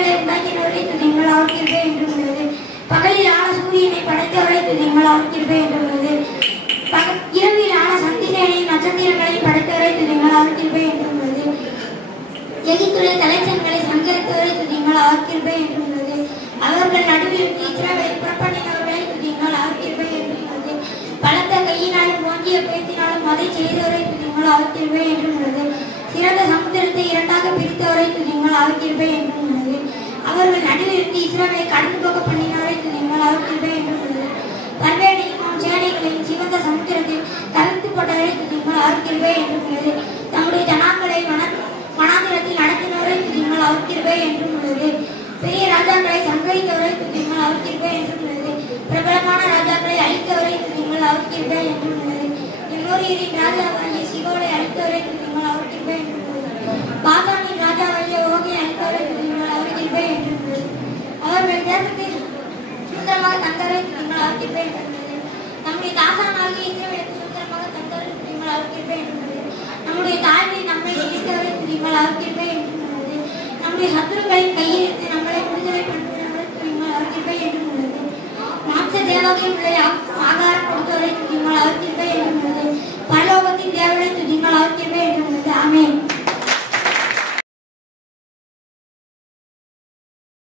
மேகங்களை உண்டாக்கினவரை துதிங்கள் அவர் கிருபை என்றும் உள்ளது. பகலிலான சூரியனை படைத்தவரை துதிங்கள் அவர் கிருபை என்றும் உள்ளது. இரவிலான சந்திரனையும் நட்சத்திரங்களையும் படைத்தவரை துதிங்கள் அவர் கிருபை என்றும் உள்ளது. எகிப்துடைய தலைச்சன்களை சங்கரித்தவரை துதிங்கள் அவர் கிருபை என்றும் உள்ளது. அவர்கள் நடுவில் இஸ்ரவேலை புறப்பண்ணினவர்களை துதிங்கள் அவர் கிருபை என்றும் உள்ளது. பலத்த கையினாலும் ஓங்கிய பேச்சினாலும் அதை செய்தவரை துதிங்கள் அவர் கிருபை என்றும் உள்ளது. சிறந்த சமுத்திரத்தை இரண்டாக பிரித்தவரை துதிங்கள் அவர் கிருபை என்றும் உள்ளது. அவர்கள் நடுவில் இஸ்ரவேலை கடந்து போக பண்ணினவரை துதிங்கள் அவர் கிருபை என்றும் உள்ளது. பல்வேடையும் சேனைகளையும் சிவந்த சமுத்திரத்தில் கலந்து போட்டவரை துதிங்கள் அவர் கிருபை என்றும் உள்ளது. தம்முடைய ஜனாக்களை வனாந்திரத்தில் நடத்தினவரை துதிங்கள் அவர் கிருபை என்றும் உள்ளது. பெரிய ராஜாக்களை சங்கரித்தவரை துதிங்கள் அவர் கிருபை என்றும் உள்ளது. பிரபலமான ராஜாக்களை அழித்தவரை துதிங்கள் அவர் கிருபை என்றும் உள்ளது. எமோரியரின் ராஜாவாகிய சிகோனை அழித்தவரை துதிங்கள் அவர் கிருபை என்றும் உள்ளது. பாசானின் ராஜாவாகிய ஓகை அழித்தவரை துதிங்கள் அவர் கிருபை என்றும் உள்ளது. அவர்கள் தேசத்தில் சுதந்திரமாக தந்தவரை துதிங்கள் அவர் கிருபை என்றும் உள்ளது. நம்முடைய தாசானாகிய இஸ்ரவேலுக்கு சுதந்திரமாக தந்தவரை துதிங்கள் அவர் கிருபை என்றும் உள்ளது. நம்முடைய தாழ்வை நம்மை நினைத்தவரை துதிங்கள் அவர் கிருபை என்றும் உள்ளது. நம்முடைய சத்துருக்களின் கையிலிருந்து நம்மளை விடுதலை பண்ணுவவரை துதிங்கள் அவர் கிருபை என்றும் உள்ளது. மாம்ச தேவகையும் உள்ள ஆகாரம் கொடுத்தவரை துதிங்கள் அவர்